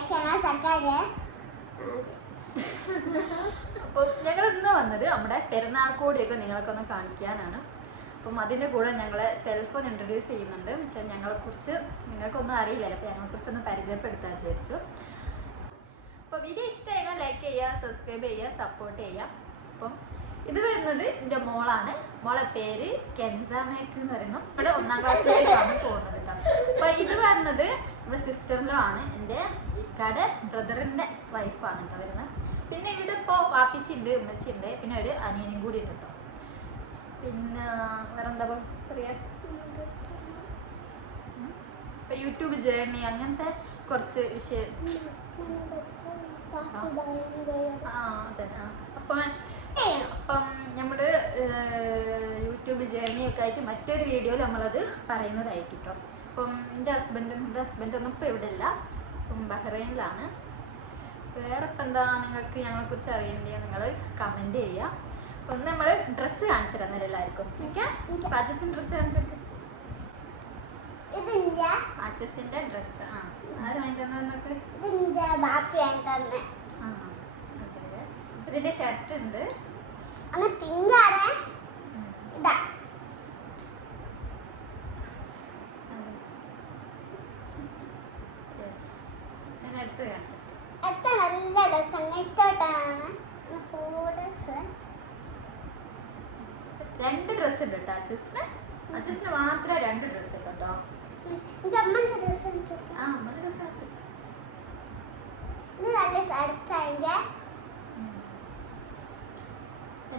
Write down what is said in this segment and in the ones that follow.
അയക്കണ അപ്പോൾ ഞങ്ങൾ ഇന്ന് വന്നത് നമ്മുടെ പെരുന്നാൾ കോടിയൊക്കെ നിങ്ങളൊക്കെ ഒന്ന് കാണിക്കാനാണ്. അപ്പം അതിന്റെ കൂടെ ഞങ്ങൾ സെൽഫ് ഒന്ന് ഇൻട്രൊഡ്യൂസ് ചെയ്യുന്നുണ്ട്. പക്ഷേ ഞങ്ങളെക്കുറിച്ച് നിങ്ങൾക്കൊന്നും അറിയില്ല. അപ്പോൾ ഞങ്ങളെക്കുറിച്ച് ഒന്ന് പരിചയപ്പെടുത്താൻ വിചാരിച്ചു. അപ്പോൾ വീഡിയോ ഇഷ്ടമായാൽ ലൈക്ക് ചെയ്യുക സബ്സ്ക്രൈബ് ചെയ്യുക സപ്പോർട്ട് ചെയ്യുക. അപ്പം ഇത് വരുന്നത് എന്റെ മോളാണ്. മോളെ പേര് കെൻസ മേക്ക് എന്ന് പറയുന്നു. ഇവിടെ ഒന്നാം ക്ലാസ്സിലേക്കാണ് പോകുന്നത് കേട്ടോ. അപ്പോൾ ഇത് വരുന്നത് നമ്മുടെ സിസ്റ്ററിലോ ആണ്. എന്റെ ഇക്കാടെ ബ്രദറിന്റെ വൈഫാണ് കേട്ടോ വരുന്നത്. പിന്നെ ഇവിടെ ഇപ്പോൾ വാപ്പിച്ചിണ്ട് ഉമ്മച്ചിണ്ട് പിന്നെ ഒരു അനിയനും കൂടി ഉണ്ട് കേട്ടോ. പിന്നെ വേറെന്താ പറയാ? ഇപ്പൊ യൂട്യൂബ് ജേർണി അങ്ങനത്തെ കുറച്ച് വിഷയം. ആ. അപ്പം അപ്പം നമ്മുടെ യൂട്യൂബ് ജേർണി ഒക്കെ ആയിട്ട് മറ്റൊരു വീഡിയോയിൽ നമ്മളത് പറയുന്നതായിരിക്കും കേട്ടോ. അപ്പം എന്റെ ഹസ്ബൻഡും എന്റെ ഹസ്ബൻഡൊന്നും ഇപ്പോൾ ഇവിടെ ഇല്ല അപ്പം ബഹ്റൈനിലാണ്. വേറെ ഇപ്പം എന്താ നിങ്ങൾക്ക് ഞങ്ങളെ കുറിച്ച് അറിയേണ്ടത് നിങ്ങൾ കമന്റ് ചെയ്യുക. അപ്പം നമ്മൾ ഡ്രസ്സ് കാണിച്ചു തരാം എല്ലാവർക്കും. ഓക്കെ? പാച്ചസിന്റെ ഡ്രസ്സ് കാണിച്ചു പാച്ചസിന്റെ ഡ്രസ്സ് ആ ആരും വാങ്ങി തന്നവർക്ക് ആ ഇതിന്റെ ഷർട്ട് ഉണ്ട്. ഇതാ അതെ. Yes. ഞാൻ അടുത്ത് നല്ല ഡ്രസ് ഇഷ്ടപ്പെട്ടാണ്. ഡ്രസ് രണ്ട് ഡ്രസ്സ് ഉണ്ട് കേട്ടോ അച്ചസിന് അച്ചസിന് മാത്രം രണ്ട് ഡ്രസ്സ് ഉണ്ട് കേട്ടോ. അമ്മന്റെ ഡ്രസ് ആ ഡ്രസ്സ് ഇത് നല്ല അടുത്തതിന്റെ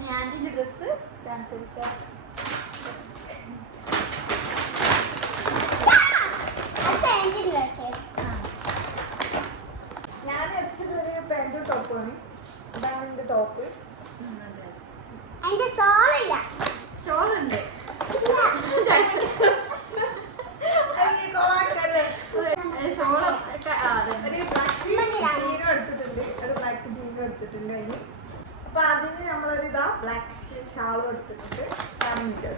ഞാൻ ഇതിന്റെ ഡ്രസ്സ് കാണിച്ചു കൊടുക്കാം അടുത്ത എന്റെ ഡ്രസ് ഞാൻ എടുത്തത് ഒരു പാന്റും ടോപ്പാണ്. ഇതാണ് എന്റെ ടോപ്പ് ഷോളുണ്ട് ഷോളും ജീനും എടുത്തിട്ടുണ്ട്. ഒരു ബ്ലാക്ക് ജീനും എടുത്തിട്ടുണ്ട് അതിന്. അപ്പൊ അതിന് നമ്മളൊരു ഇതാ ബ്ലാക്ക് ഷാളും എടുത്തിട്ടുണ്ട്. അമ്മന്റെ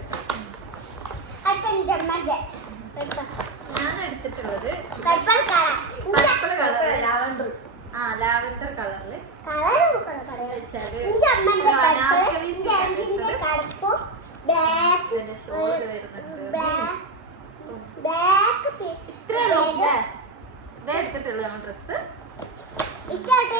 ഞാൻ എടുത്തിട്ടുള്ളത് purple colour purple colour lavender ആ ലാവൻഡർ കളറിൽ കളർ പറയാം വെച്ചാൽ എന്റെ അമ്മന്റെ ഒരു പർപ്പിൾ അനാർക്കലി എന്റെ suit അഞ്ചിന്റെ എടുത്തിട്ട് കറുപ്പ് ബ്ലാക്ക് ഇതിന്റെ ഷോൾ ബ്ലാക്ക് ഇത്രേ ഉള്ളൂ. ഇതാ എടുത്തിട്ടുള്ളൂ നമ്മൾ ഡ്രസ്സ്. ഇഷ്ടപ്പെട്ട